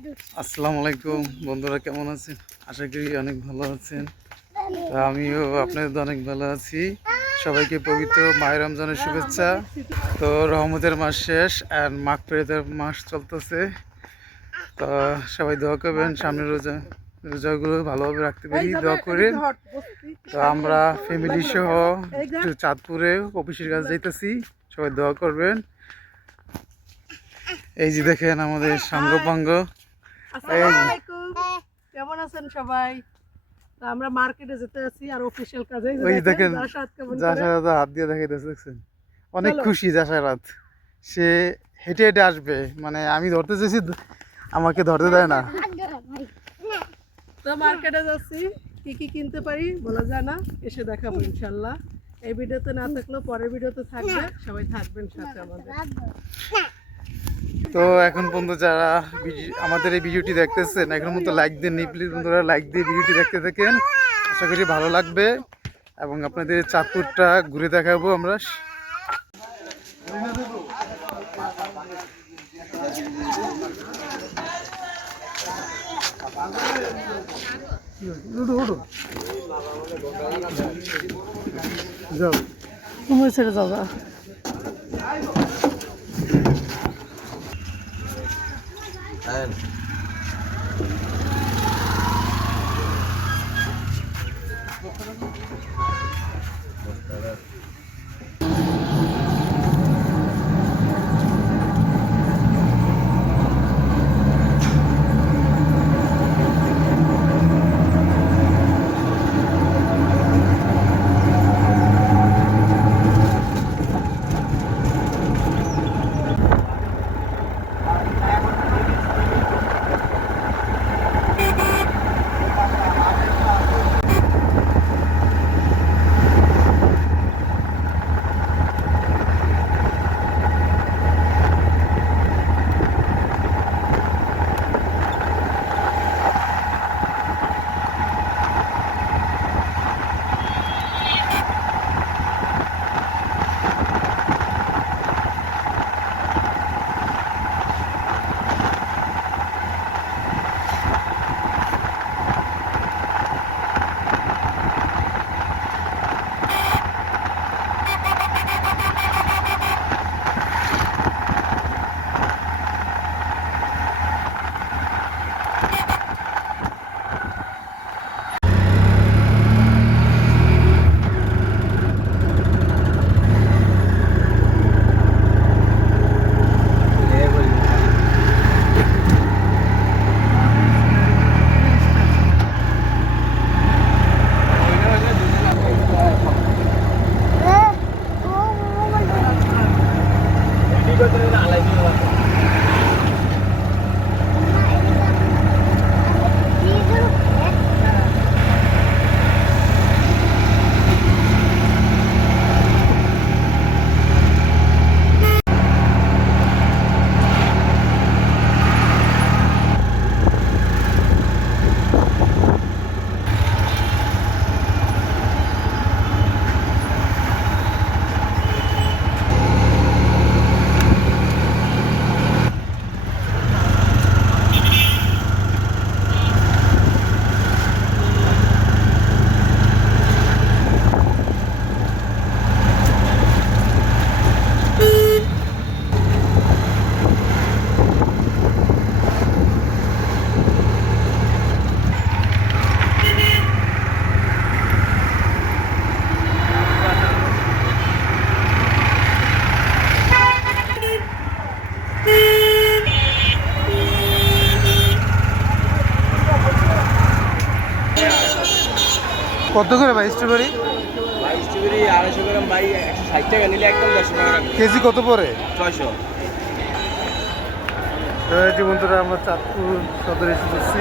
আসসালামু আলাইকুম বন্ধুরা, কেমন আছেন? আশা করি অনেক ভালো আছেন। তো আমিও আপনাদের অনেক ভালো আছি। সবাইকে পবিত্র মাহে রমজানের শুভেচ্ছা। তো রহমতের মাস শেষ আর মাগফিরাতের মাস চলতেছে। তো সবাই দোয়া করবেন, সামনে রোজাগুলো ভালোভাবে রাখতে পারি, দোয়া করেন। তো আমরা ফ্যামিলি সহ একটু চাঁদপুরে অফিসের কাছে যাইতেছি, সবাই দোয়া করবেন। এই যে দেখেন আমাদের সাঙ্গপাঙ্গ। কেমন আছেন সবাই? আমরা মার্কেটে যেতে আছি আর অফিশিয়াল কাজে। ওই দেখেন জাসারাত হাত দিয়ে দেখাইতেছে, দেখছেন? অনেক খুশি জাসারাত। সে হেঁটে হেঁটে আসবে, মানে আমি ধরতে চেয়েছি, আমাকে ধরতে দেয় না। তো মার্কেটে যাচ্ছি, কি কি কিনতে পারি বলা যায় না, এসে দেখাবো ইনশাল্লাহ। এই ভিডিওতে না থাকলেও পরের ভিডিওতে থাকবে, সবাই থাকবেন সাথে আমাদের। তো এখন পর্যন্ত যারা আমাদের এই ভিডিওটি দেখতেছেন, এখন মতো লাইক দেন নি প্লিজ বন্ধুরা, লাইক দিয়ে ভিডিওটি দেখতে থাকেন। আশা করি ভালো লাগবে এবং আপনাদের চাঁদপুরটা ঘুরে দেখাবো আমরা। যাও তুমি ছেড়ে যাবা। কত করে ভাই স্ট্রবেরি? ভাই স্ট্রবেরি 250 গ্রাম ভাই 160 টাকা নিলে একদম 100 টাকা রাখবে। কেজি কত পড়ে? 600। যে বন্ধুরা, আমরা চাঁদপুর সদরে এসেছি।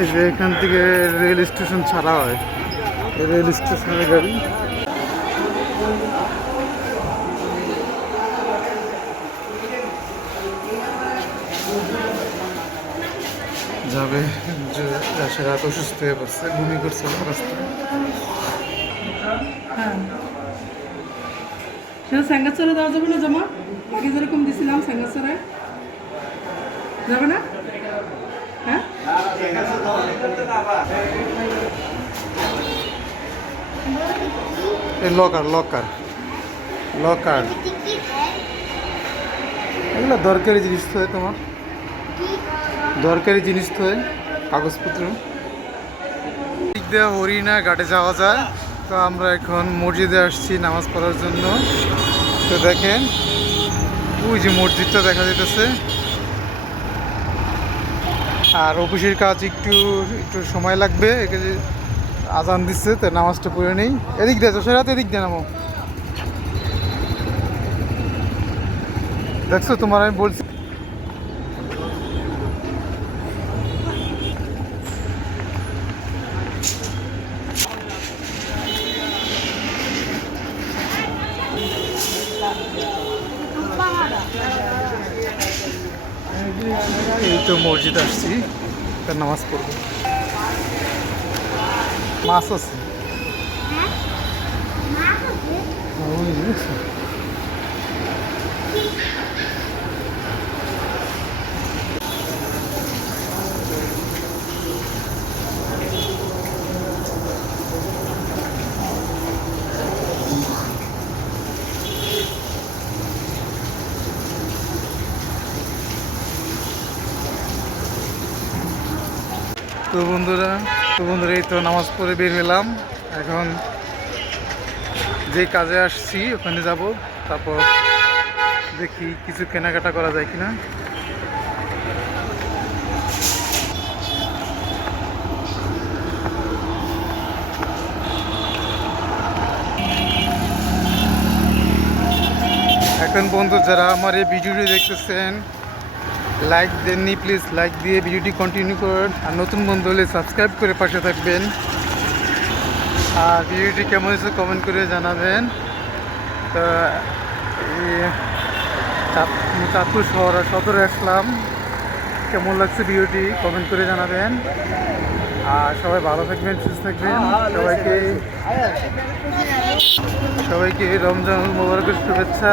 এই যে এখান থেকে রেল স্টেশন ছাড়া হয়, রেল স্টেশনের গাড়ি যাবে। রাত অসুস্থ হয়ে পড়ছে, ঘুমিয়ে করছে রাস্তায়। হ্যাঁ সেটা স্যাঙ্গাচরে দেওয়া যাবে না জামা? আগে যেরকম দিছিলাম স্যাঙ্গাচরে যাবে না? হ্যাঁ লকার লকার লকার এগুলো দরকারি জিনিস তো হয় তোমার, দরকারি জিনিস তো হয় কাগজপত্র। দিক দিয়ে হরিণা ঘাটে যাওয়া যায়। তো আমরা এখন মসজিদে আসছি নামাজ পড়ার জন্য। তো দেখেন ওই যে মসজিদটা দেখা যেতেছে। আর অফিসের কাজ একটু একটু সময় লাগবে, এখানে আজান দিচ্ছে তো নামাজটা পড়ে নেই। এদিক দিয়ে যশোরাত এদিক দিয়ে নামো। দেখছো তোমার আমি বলছি এই তো মসজিদ আসছি, তার নামাজ পড়বো। মাছ আছে ওই দেখছো? তো বন্ধুরা এই তো নামাজ পড়ে বের হলাম। এখন যে কাজে আসছি ওখানে যাব, তারপর দেখি কিছু কেনাকাটা করা যায় কিনা। এখন বন্ধু যারা আমার এই ভিডিওটি দেখতেছেন লাইক দেননি, প্লিজ লাইক দিয়ে ভিডিওটি কন্টিনিউ করুন। আর নতুন বন্ধু হলে সাবস্ক্রাইব করে পাশে থাকবেন। আর ভিডিওটি কেমন হয়েছে কমেন্ট করে জানাবেন। তো চাঁদপুর সদরে আসলাম, কেমন লাগছে ভিডিওটি কমেন্ট করে জানাবেন। আর সবাই ভালো থাকবেন, সুস্থ থাকবেন। সবাইকে রমজান মোবারকের শুভেচ্ছা।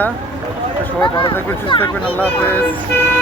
সবাই ভালো থাকবেন, সুস্থ থাকবেন। আল্লাহ হাফেজ।